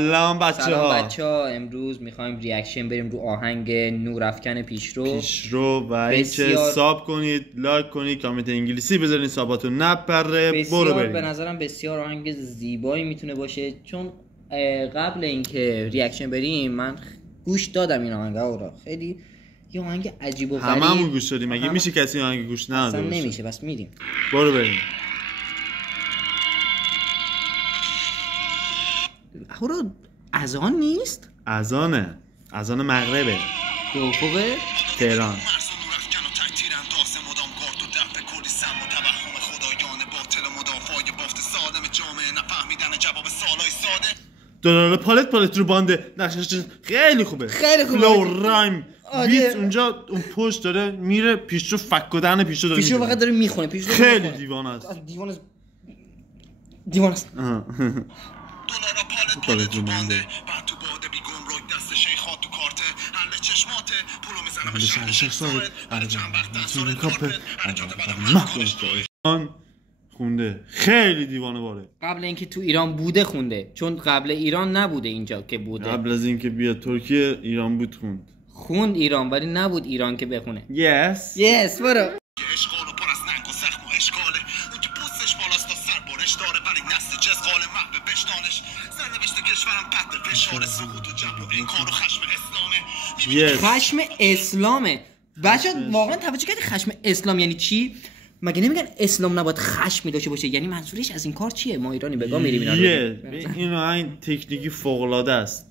سلام بچه ها امروز میخوایم ریاکشن بریم رو آهنگ نورافکن پیشرو و اینکه ساب کنید، لایک کنید، کامنت انگلیسی بذارین، ساباتون نپره. برو بریم. به نظرم بسیار آهنگ زیبایی میتونه باشه، چون قبل اینکه ریاکشن بریم من گوش دادم این آهنگ رو. خیلی یه آهنگ عجیب و غریب، هممون گوش دادیم. مگه میشه کسی آهنگ گوش نداده باشه؟ نمیشه. بس میریم. برو بریم. هورو اذان نیست؟ اذانه، اذان مغربه. خوبه؟ تهران. دلار پالت رو بانده نقشش خیلی خوبه. لو رایم بیت اونجا اون پشت داره میره پیشرو، فک و دهن پیشرو داره پیشرو فقط داره میخونه. پیشرو خیلی دیوانه است. دیوانه است. پالت رو بانده خونده. خیلی دیوانه باره. قبل اینکه تو ایران بوده خونده، چون قبل ایران نبوده اینجا که بوده. قبل از اینکه بیاد ترکیه ایران بود خوند ایران، ولی نبود ایران که بخونه. yes برو. خشم اسلامه. بچه واقعا توجه کردی خشم اسلام یعنی چی؟ مگه نمیگن اسلام نباید خشمی داشته باشه؟ یعنی منظورش از این کار چیه؟ ما ایرانی بگاه میریم این تکنیکی فوق العاده است.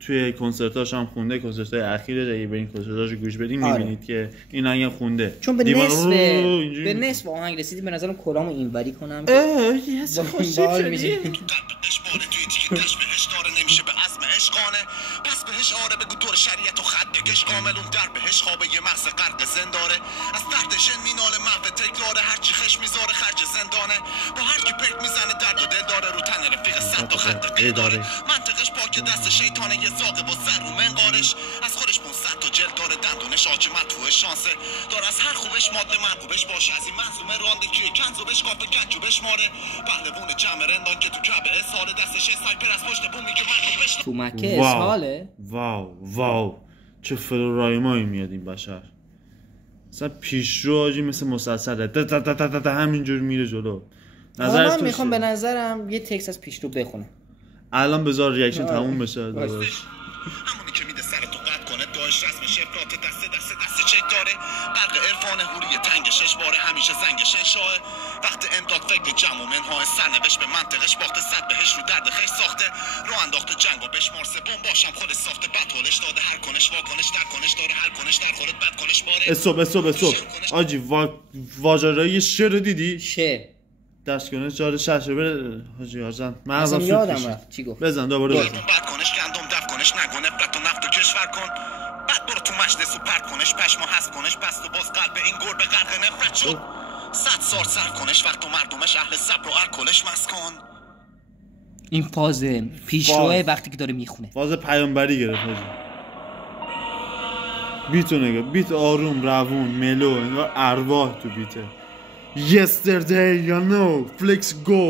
توی کنسرتاش هم خونده، کنسرت‌های اخیرش اگه برین کنسرتاش گوش بدین میبینید که این آهنگ خونده. چون به نصف آهنگ رسیدی. به نظرم کلامو اینوری کنم یه خوشی میشه. نمیشه به عزم عشقانه، پس بهش آره بگو دور شریعت و خط بکش کامل. اون در بهش خوابه یه مغز غرق زنداره، از تحت شن میناله محو تکراره. هرچی خش میذاره خرج زندانه، با هر کی پک میزنه درد و دل داره. رو تن رفیق صد تا خط قیداره، منطقش پاک دست شیطانه. یه زاغه با سر رو منقارش، از خودش 500 تا جلد داره. دندونش آج مدفوع شانسه داره، از هر خوبش ماده مرغوبش باشه. از این منظومه رانده کیه کنزو بش کافه کنجو بشماره. پهلوون جمع رندان که تو کعبه اسهاله، دستش سایپر از پشت بوم میگه مرغوبش تو مکه اسهاله. واو چه فلورایمایی میاد این بشر. مثلا پیشرو آجی مثل مسلسله همینجور میره جلو. من میخوام به نظرم یه تکست از پیشرو بخونه. الان بذار ریاکشن تموم بشه. همونی که میده سر تو قطع کنه، داعش رسم شفرات دست چک داره. برق عرفان هوری تنگ شش باره، همیشه زنگش انشاه. وقت امداد فکر جمع و منهای سرنوشت به منطقش باخته. صد بهش رو درد خیش ساخته، رو انداخته جنگ و بشمار سبون باشم خود ساخته. بد حالش داده هر کنش واکنش در کنش داره. هر کنش در خودت بد کنش باره. استوب آجی واژرایی شعر رو دیدی؟ شه دست کنه جاره شش بره حاجی هاشم من اصلا یادم رفت چی گفت. بزن دوباره بزن. بد کنش گندم دف کنش نگو نفرت و نفت و کشور کن. بعد برو تو مجلس و پرت کنش پشما هست کنش. بست و باز قلب این گربه غرق نفرت شد. 100 سال سر کنش وقت و مردمش اهل صبر و الکلش مسکن. این فاز پیشروه وقتی که داره میخونه، فاز پیامبری گرفت حاجی. بیتو نگاه، بیت آروم روون ملو، انگار ارواح تو بیته. Yesterday you know flex go